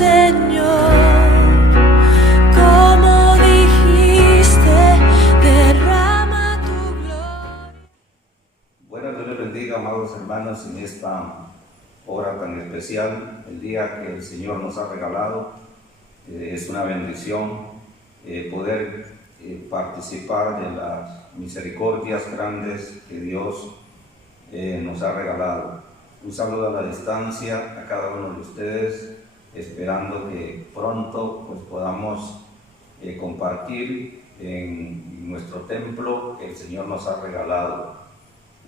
Señor, como dijiste, derrama tu gloria. Bueno, Dios les bendiga, amados hermanos, en esta hora tan especial, el día que el Señor nos ha regalado. Es una bendición poder participar de las misericordias grandes que Dios nos ha regalado. Un saludo a la distancia a cada uno de ustedes, esperando que pronto pues, podamos compartir en nuestro templo que el Señor nos ha regalado.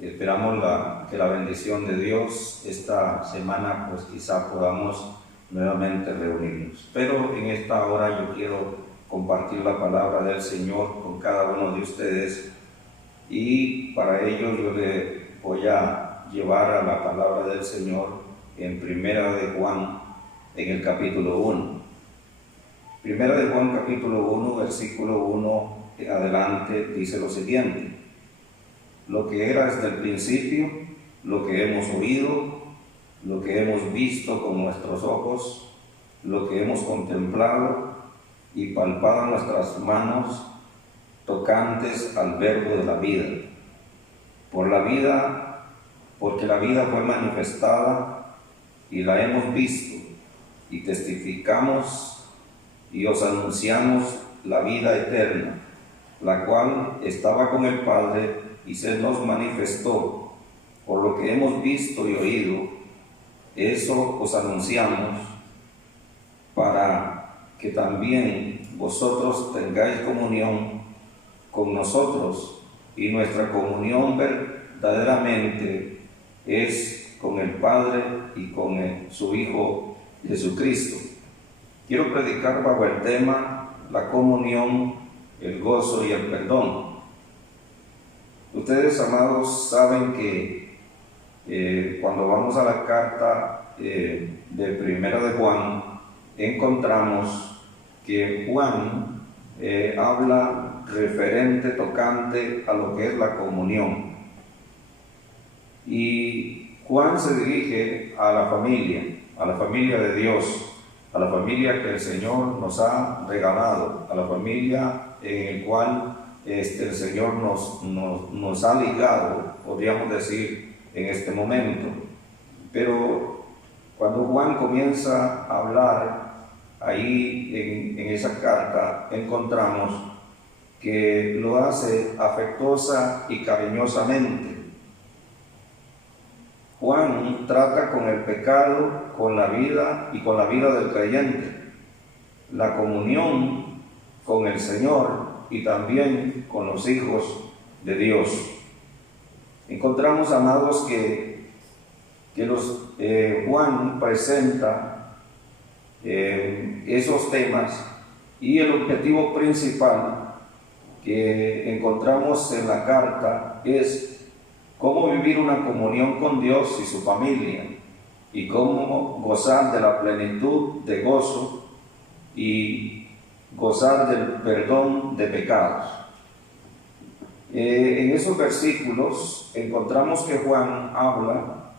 Esperamos que la bendición de Dios esta semana pues quizá podamos nuevamente reunirnos. Pero en esta hora yo quiero compartir la palabra del Señor con cada uno de ustedes, y para ello yo le voy a llevar a la palabra del Señor en Primera de Juan, en el capítulo 1. Primera de Juan, capítulo 1, versículo 1 en adelante, dice lo siguiente: lo que era desde el principio, lo que hemos oído, lo que hemos visto con nuestros ojos, lo que hemos contemplado y palpado en nuestras manos, tocantes al verbo de la vida. Porque la vida fue manifestada y la hemos visto, y testificamos y os anunciamos la vida eterna, la cual estaba con el Padre y se nos manifestó. Por lo que hemos visto y oído, eso os anunciamos, para que también vosotros tengáis comunión con nosotros, y nuestra comunión verdaderamente es con el Padre y con su Hijo Jesucristo. Quiero predicar bajo el tema la comunión, el gozo y el perdón. Ustedes, amados, saben que cuando vamos a la carta de Primera de Juan, encontramos que Juan habla referente, tocante a lo que es la comunión. Y Juan se dirige a la familia de Dios, a la familia que el Señor nos ha regalado, a la familia en el cual el Señor nos ha ligado, podríamos decir, en este momento. Pero cuando Juan comienza a hablar ahí en esa carta, encontramos que lo hace afectuosa y cariñosamente. Juan trata con el pecado, con la vida y con la vida del creyente, la comunión con el Señor y también con los hijos de Dios. Encontramos, amados, que Juan presenta esos temas, y el objetivo principal que encontramos en la carta es cómo vivir una comunión con Dios y su familia, y cómo gozar de la plenitud de gozo y gozar del perdón de pecados. En esos versículos encontramos que Juan habla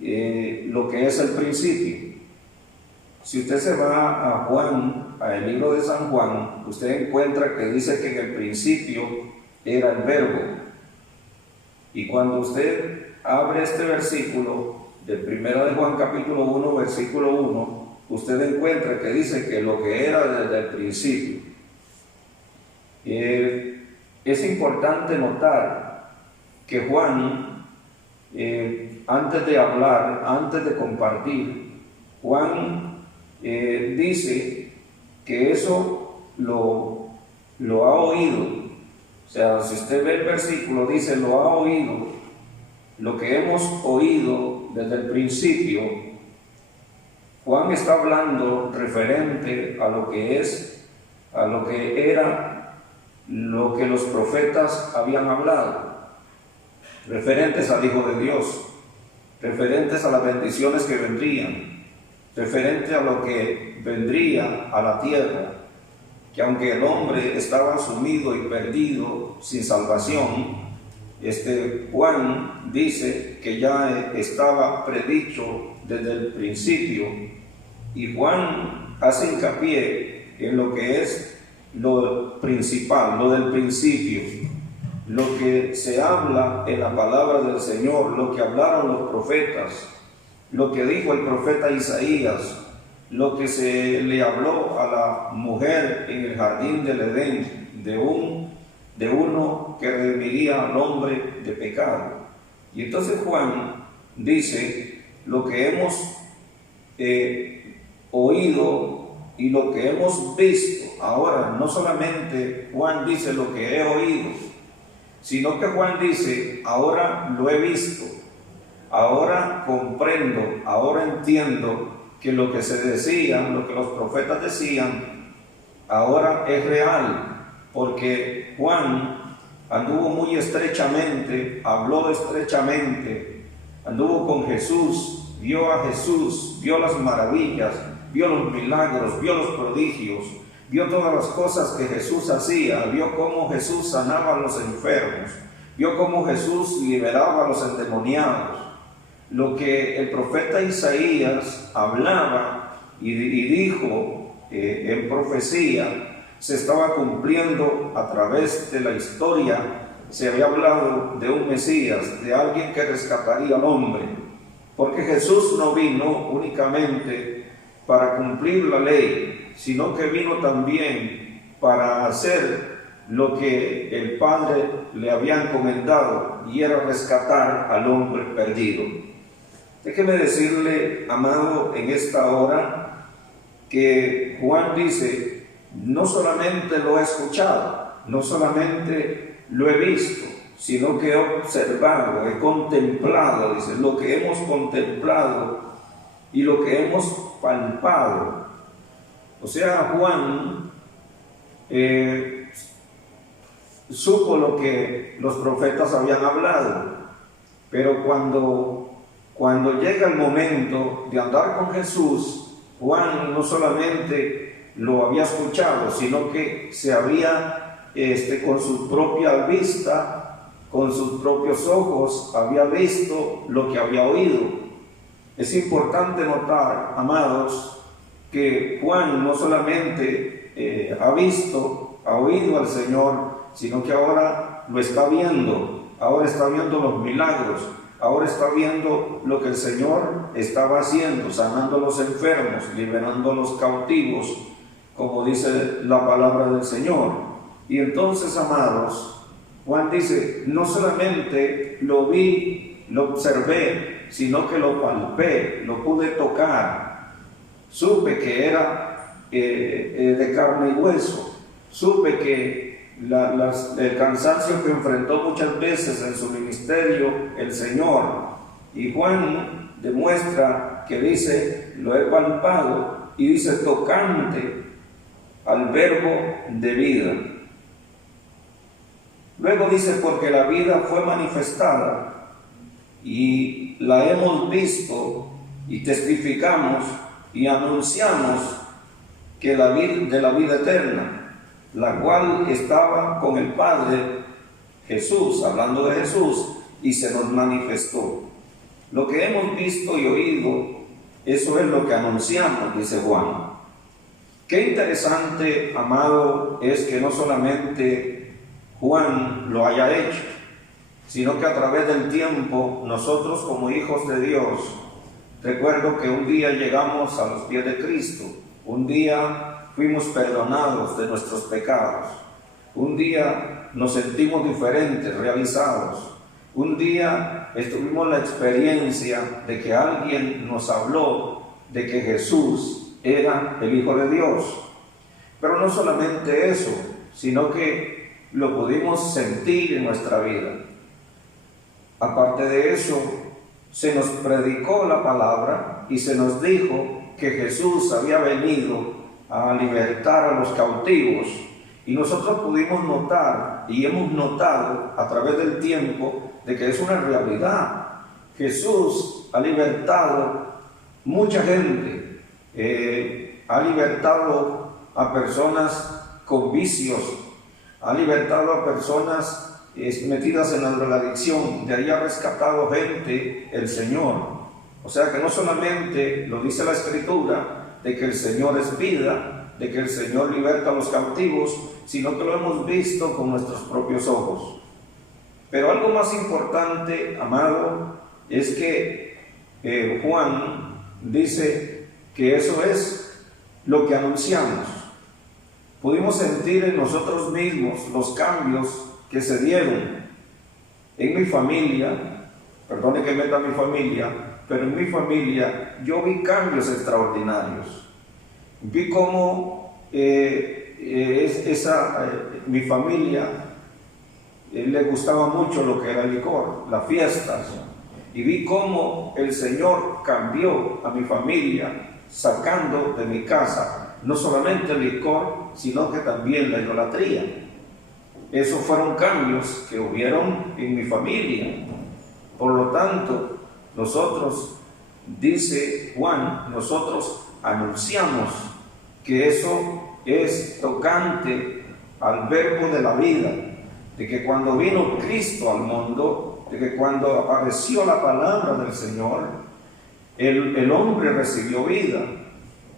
lo que es el principio. Si usted se va a Juan, al libro de San Juan, usted encuentra que dice que en el principio era el verbo. Y cuando usted abre este versículo de Primera de Juan capítulo 1, versículo 1, usted encuentra que dice que lo que era desde el principio. Es importante notar que Juan, antes de hablar, antes de compartir, Juan dice que eso lo ha oído. O sea, si usted ve el versículo, dice lo ha oído, lo que hemos oído desde el principio. Juan está hablando referente a lo que es, a lo que era, lo que los profetas habían hablado, referentes al Hijo de Dios, referentes a las bendiciones que vendrían, referente a lo que vendría a la tierra, que aunque el hombre estaba sumido y perdido sin salvación, Juan dice que ya estaba predicho desde el principio Y Juan hace hincapié en lo que es lo principal, lo del principio, lo que se habla en la palabra del Señor, lo que hablaron los profetas, lo que dijo el profeta Isaías, lo que se le habló a la mujer en el jardín del Edén, de uno que redimiría al hombre de pecado. Y entonces Juan dice lo que hemos oído y lo que hemos visto. Ahora, no solamente Juan dice lo que he oído, sino que Juan dice, ahora lo he visto, ahora comprendo, ahora entiendo que lo que se decía, lo que los profetas decían, ahora es real, porque Juan anduvo muy estrechamente, habló estrechamente, anduvo con Jesús, vio a Jesús, vio las maravillas, vio los milagros, vio los prodigios, vio todas las cosas que Jesús hacía, vio cómo Jesús sanaba a los enfermos, vio cómo Jesús liberaba a los endemoniados. Lo que el profeta Isaías hablaba y dijo en profecía se estaba cumpliendo a través de la historia. Se había hablado de un Mesías, de alguien que rescataría al hombre, porque Jesús no vino únicamente para cumplir la ley, sino que vino también para hacer lo que el Padre le había encomendado, y era rescatar al hombre perdido. Déjeme decirle, amado, en esta hora, que Juan dice, no solamente lo he escuchado, no solamente lo he visto, sino que he observado, he contemplado, dice, lo que hemos contemplado y lo que hemos palpado. O sea, Juan supo lo que los profetas habían hablado, pero cuando llega el momento de andar con Jesús, Juan no solamente lo había escuchado, sino que se había, con su propia vista, con sus propios ojos, había visto lo que había oído. Es importante notar, amados, que Juan no solamente ha visto, ha oído al Señor, sino que ahora lo está viendo, ahora está viendo los milagros, ahora está viendo lo que el Señor estaba haciendo, sanando a los enfermos, liberando a los cautivos, como dice la palabra del Señor. Y entonces, amados, Juan dice, no solamente lo vi, lo observé, sino que lo palpé, lo pude tocar, supe que era de carne y hueso, supe que el cansancio que enfrentó muchas veces en su ministerio el Señor. Y Juan demuestra que dice, lo he palpado, y dice, tocante al verbo de vida. Luego dice, porque la vida fue manifestada y la hemos visto y testificamos y anunciamos que de la vida eterna, la cual estaba con el Padre, Jesús, hablando de Jesús, y se nos manifestó. Lo que hemos visto y oído, eso es lo que anunciamos, dice Juan. Qué interesante, amado, es que no solamente Juan lo haya hecho, sino que a través del tiempo, nosotros como hijos de Dios, recuerdo que un día llegamos a los pies de Cristo, un día fuimos perdonados de nuestros pecados, un día nos sentimos diferentes, realizados, un día tuvimos la experiencia de que alguien nos habló de que Jesús era el Hijo de Dios. Pero no solamente eso, sino que lo pudimos sentir en nuestra vida. Aparte de eso, se nos predicó la palabra y se nos dijo que Jesús había venido a libertar a los cautivos. Y nosotros pudimos notar y hemos notado a través del tiempo de que es una realidad. Jesús ha libertado mucha gente, ha libertado a personas con vicios, ha libertado a personas metidas en la drogadicción, de ahí ha rescatado gente el Señor. O sea que no solamente lo dice la Escritura, de que el Señor es vida, de que el Señor liberta a los cautivos, sino que lo hemos visto con nuestros propios ojos. Pero algo más importante, amado, es que Juan dice que eso es lo que anunciamos. Pudimos sentir en nosotros mismos los cambios que se dieron en mi familia, perdone que meta mi familia, pero en mi familia yo vi cambios extraordinarios. Vi cómo mi familia le gustaba mucho lo que era el licor, las fiestas, y vi cómo el Señor cambió a mi familia, sacando de mi casa no solamente el licor, sino que también la idolatría. Esos fueron cambios que hubieron en mi familia. Por lo tanto, nosotros, dice Juan, nosotros anunciamos que eso es tocante al verbo de la vida, de que cuando vino Cristo al mundo, de que cuando apareció la palabra del Señor, el hombre recibió vida,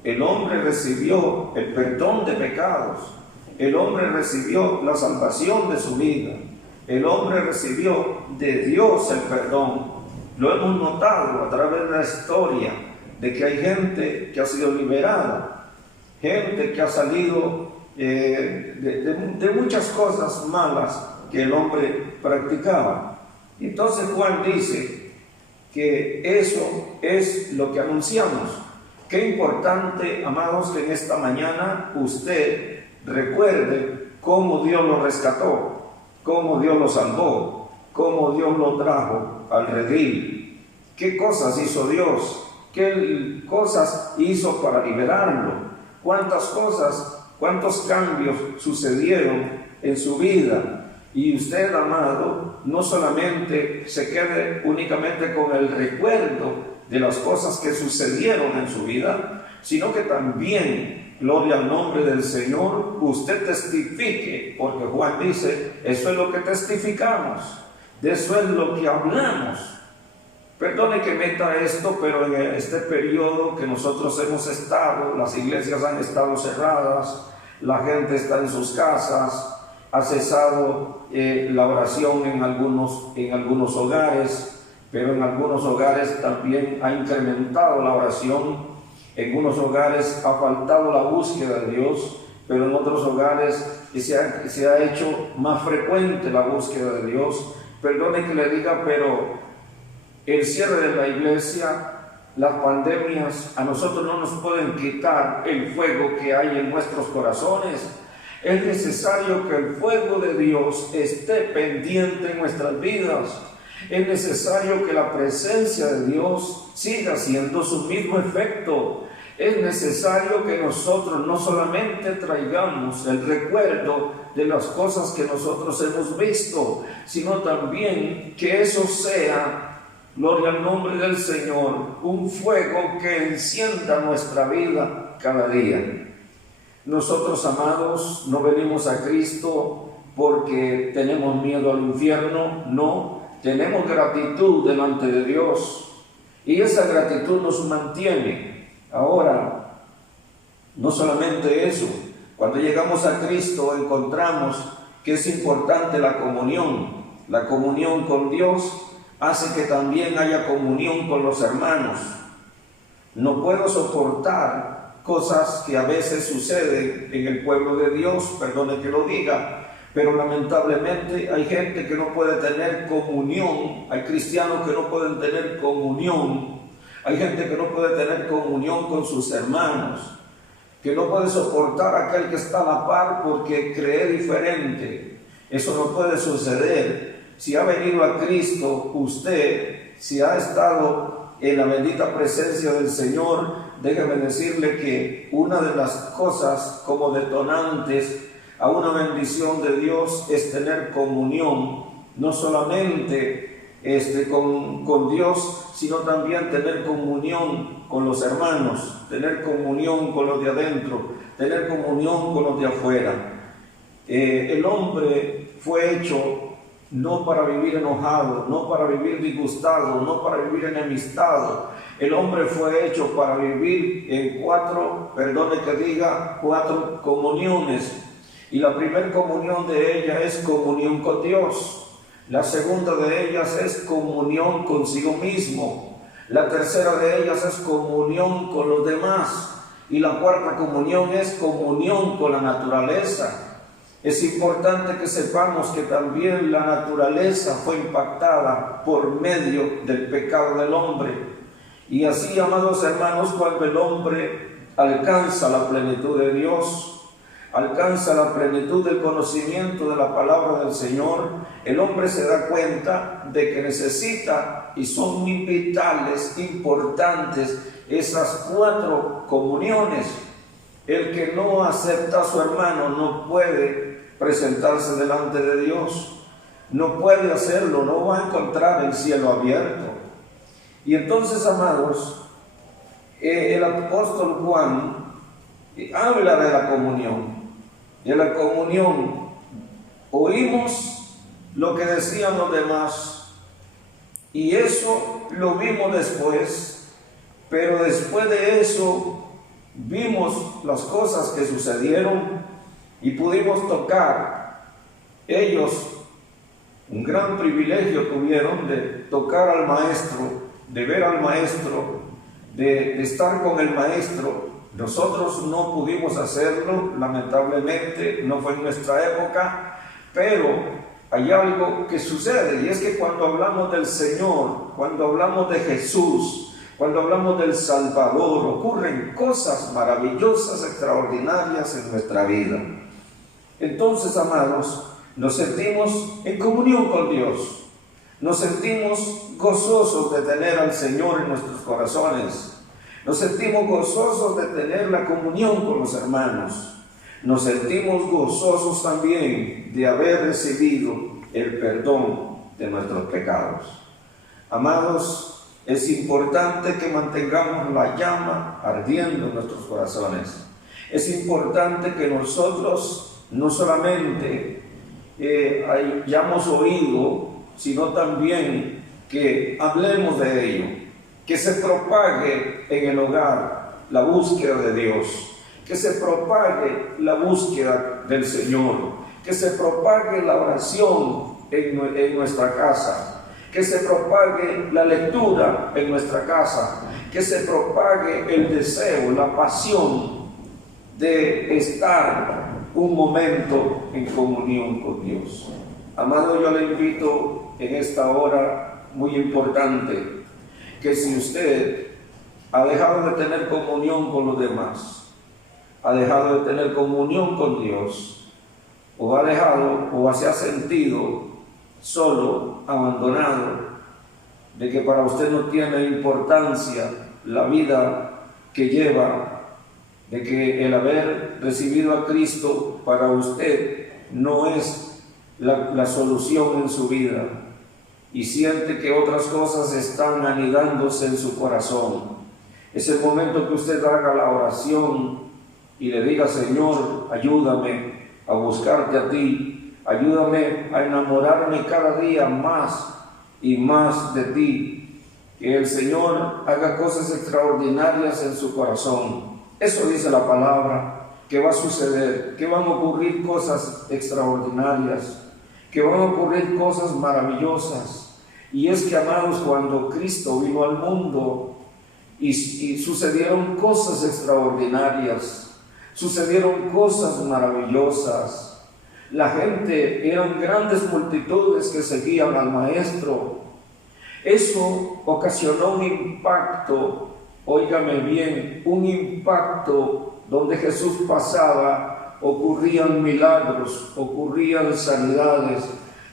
el hombre recibió el perdón de pecados, el hombre recibió la salvación de su vida, el hombre recibió de Dios el perdón. Lo hemos notado a través de la historia, de que hay gente que ha sido liberada, gente que ha salido de muchas cosas malas que el hombre practicaba. Entonces Juan dice que eso es lo que anunciamos. Qué importante, amados, que en esta mañana usted recuerde cómo Dios lo rescató, cómo Dios lo salvó, cómo Dios lo trajo al redil. ¿Qué cosas hizo Dios? ¿Qué cosas hizo para liberarlo? ¿Cuántas cosas, cuántos cambios sucedieron en su vida? Y usted, amado, no solamente se quede únicamente con el recuerdo de las cosas que sucedieron en su vida, sino que también, gloria al nombre del Señor, usted testifique, porque Juan dice, eso es lo que testificamos, de eso es lo que hablamos. Perdone que meta esto, pero en este periodo que nosotros hemos estado, las iglesias han estado cerradas, la gente está en sus casas, ha cesado la oración en algunos hogares, pero en algunos hogares también ha incrementado la oración, en unos hogares ha faltado la búsqueda de Dios, pero en otros hogares se ha hecho más frecuente la búsqueda de Dios. Perdone que le diga, pero el cierre de la iglesia, las pandemias, a nosotros no nos pueden quitar el fuego que hay en nuestros corazones. Es necesario que el fuego de Dios esté pendiente en nuestras vidas. Es necesario que la presencia de Dios siga haciendo su mismo efecto. Es necesario que nosotros no solamente traigamos el recuerdo de las cosas que nosotros hemos visto, sino también que eso sea, gloria al nombre del Señor, un fuego que encienda nuestra vida cada día. Nosotros, amados, no venimos a Cristo porque tenemos miedo al infierno, no, tenemos gratitud delante de Dios y esa gratitud nos mantiene. Ahora, no solamente eso, cuando llegamos a Cristo encontramos que es importante la comunión con Dios hace que también haya comunión con los hermanos. No puedo soportar cosas que a veces suceden en el pueblo de Dios, perdone que lo diga, pero lamentablemente hay gente que no puede tener comunión, hay cristianos que no pueden tener comunión, hay gente que no puede tener comunión con sus hermanos, que no puede soportar a aquel que está a la par porque cree diferente. Eso no puede suceder. Si ha venido a Cristo, usted, si ha estado en la bendita presencia del Señor, déjeme decirle que una de las cosas como detonantes a una bendición de Dios es tener comunión, no solamente con Dios, sino también tener comunión con los hermanos, tener comunión con los de adentro, tener comunión con los de afuera. El hombre fue hecho no para vivir enojado, no para vivir disgustado, no para vivir enemistado. El hombre fue hecho para vivir en cuatro comuniones. Y la primera comunión de ellas es comunión con Dios. La segunda de ellas es comunión consigo mismo. La tercera de ellas es comunión con los demás. Y la cuarta comunión es comunión con la naturaleza. Es importante que sepamos que también la naturaleza fue impactada por medio del pecado del hombre. Y así, amados hermanos, cuando el hombre alcanza la plenitud de Dios, alcanza la plenitud del conocimiento de la palabra del Señor, el hombre se da cuenta de que necesita, y son muy vitales, importantes, esas cuatro comuniones. El que no acepta a su hermano no puede presentarse delante de Dios, no puede hacerlo, no va a encontrar el cielo abierto. Y entonces, amados, el apóstol Juan habla de la comunión. De la comunión oímos lo que decían los demás, y eso lo vimos después, pero después de eso vimos las cosas que sucedieron y pudimos tocar. Ellos un gran privilegio tuvieron de tocar al Maestro, de ver al Maestro, de estar con el Maestro. Nosotros no pudimos hacerlo, lamentablemente, no fue en nuestra época, pero hay algo que sucede, y es que cuando hablamos del Señor, cuando hablamos de Jesús, cuando hablamos del Salvador, ocurren cosas maravillosas, extraordinarias en nuestra vida. Entonces, amados, nos sentimos en comunión con Dios. Nos sentimos gozosos de tener al Señor en nuestros corazones. Nos sentimos gozosos de tener la comunión con los hermanos. Nos sentimos gozosos también de haber recibido el perdón de nuestros pecados. Amados, es importante que mantengamos la llama ardiendo en nuestros corazones. Es importante que nosotros no solamente hayamos oído, sino también que hablemos de ello, que se propague en el hogar la búsqueda de Dios, que se propague la búsqueda del Señor, que se propague la oración en nuestra casa, que se propague la lectura en nuestra casa, que se propague el deseo, la pasión de estar un momento en comunión con Dios. Amado, yo le invito en esta hora muy importante que si usted ha dejado de tener comunión con los demás, ha dejado de tener comunión con Dios, o se ha sentido solo, abandonado, de que para usted no tiene importancia la vida que lleva, de que el haber recibido a Cristo para usted no es la solución en su vida, y siente que otras cosas están anidándose en su corazón, es el momento que usted haga la oración y le diga: Señor, ayúdame a buscarte a ti, ayúdame a enamorarme cada día más y más de ti, que el Señor haga cosas extraordinarias en su corazón. Eso dice la palabra, que va a suceder, que van a ocurrir cosas extraordinarias, que van a ocurrir cosas maravillosas. Y es que, amados, cuando Cristo vino al mundo y sucedieron cosas extraordinarias, sucedieron cosas maravillosas. La gente, eran grandes multitudes que seguían al Maestro. Eso ocasionó un impacto, óigame bien, un impacto donde Jesús pasaba, ocurrían milagros, ocurrían sanidades,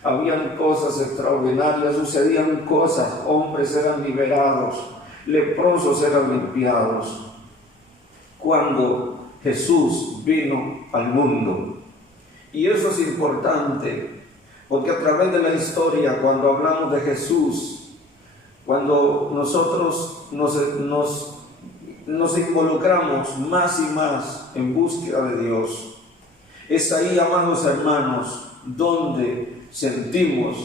habían cosas extraordinarias, sucedían cosas, hombres eran liberados, leprosos eran limpiados. Cuando Jesús vino al mundo. Y eso es importante, porque a través de la historia, cuando hablamos de Jesús, cuando nosotros nos involucramos más y más en búsqueda de Dios, es ahí, amados hermanos, donde sentimos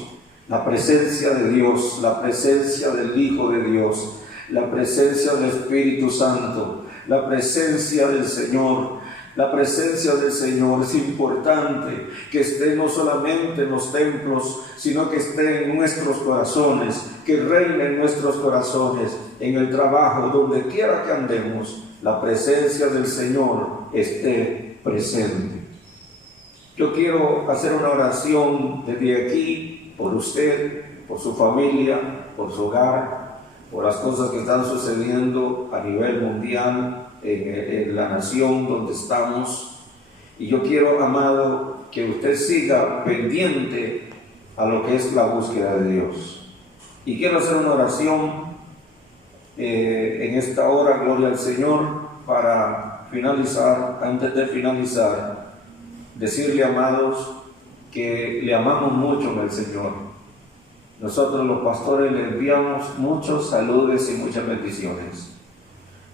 la presencia de Dios, la presencia del Hijo de Dios, la presencia del Espíritu Santo, la presencia del Señor. La presencia del Señor es importante que esté no solamente en los templos, sino que esté en nuestros corazones, que reine en nuestros corazones, en el trabajo, donde quiera que andemos, la presencia del Señor esté presente. Yo quiero hacer una oración desde aquí por usted, por su familia, por su hogar, por las cosas que están sucediendo a nivel mundial, en la nación donde estamos. Y yo quiero, amado, que usted siga pendiente a lo que es la búsqueda de Dios. Y quiero hacer una oración en esta hora, gloria al Señor, para finalizar. Antes de finalizar, decirle, amados, que le amamos mucho en el Señor. Nosotros los pastores le enviamos muchos saludos y muchas bendiciones.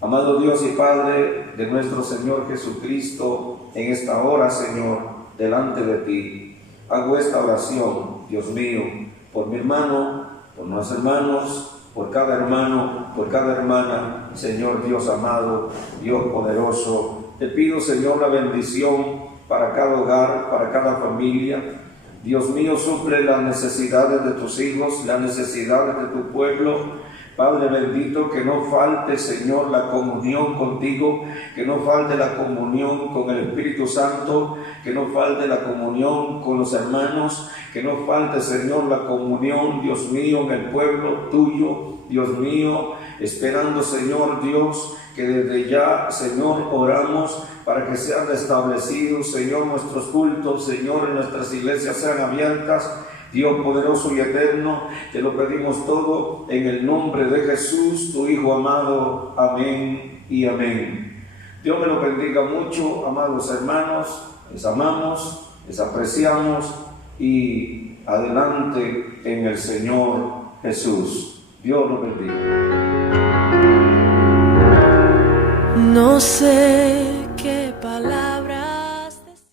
Amado Dios y Padre de nuestro Señor Jesucristo, en esta hora, Señor, delante de ti, hago esta oración, Dios mío, por mi hermano, por los hermanos, por cada hermano, por cada hermana. Señor Dios amado, Dios poderoso, te pido, Señor, la bendición para cada hogar, para cada familia. Dios mío, suple las necesidades de tus hijos, las necesidades de tu pueblo. Padre bendito, que no falte, Señor, la comunión contigo, que no falte la comunión con el Espíritu Santo, que no falte la comunión con los hermanos, que no falte, Señor, la comunión, Dios mío, en el pueblo tuyo, Dios mío, esperando, Señor Dios, que desde ya, Señor, oramos para que sean restablecidos, Señor, nuestros cultos, Señor, en nuestras iglesias sean abiertas. Dios poderoso y eterno, te lo pedimos todo en el nombre de Jesús, tu Hijo amado. Amén y amén. Dios me lo bendiga mucho, amados hermanos. Les amamos, les apreciamos y adelante en el Señor Jesús. Dios los bendiga. No sé